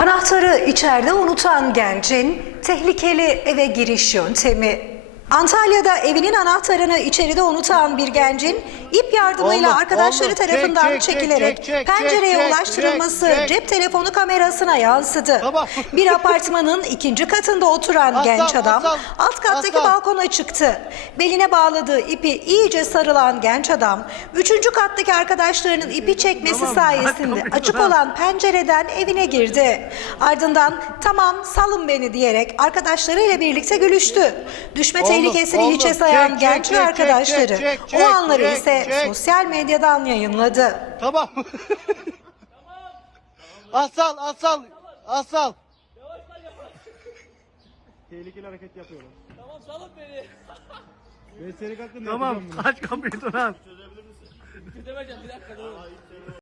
Anahtarı içeride unutan gencin tehlikeli eve giriş yöntemi. Antalya'da evinin anahtarını içeride unutan bir gencin ip yardımıyla Oğlum, arkadaşları çek, tarafından çek, çek, çekilerek çek, çek, pencereye çek, ulaştırılması çek, çek. cep telefonu kamerasına yansıdı. Tamam. Bir apartmanın ikinci katında oturan Hasan, genç adam Hasan, alt kattaki Hasan. balkona çıktı. Beline bağladığı ipi iyice sarılan genç adam üçüncü kattaki arkadaşlarının ipi çekmesi sayesinde açık olan pencereden evine girdi. Ardından tamam salın beni diyerek arkadaşlarıyla birlikte gülüştü. Düşme Oğlum, tehlikesini oğlum, hiçe sayan çek, genç çek, ve çek, arkadaşları çek, çek, o anları çek, ise çek. sosyal medyadan yayınladı. Tamam. asal asal asal. Tehlikeli hareket yapıyorum. Tamam salın beni. Ben seni kalktım. Tamam aç kapıyı Turan. Bitiremeyeceğim bir dakika durun.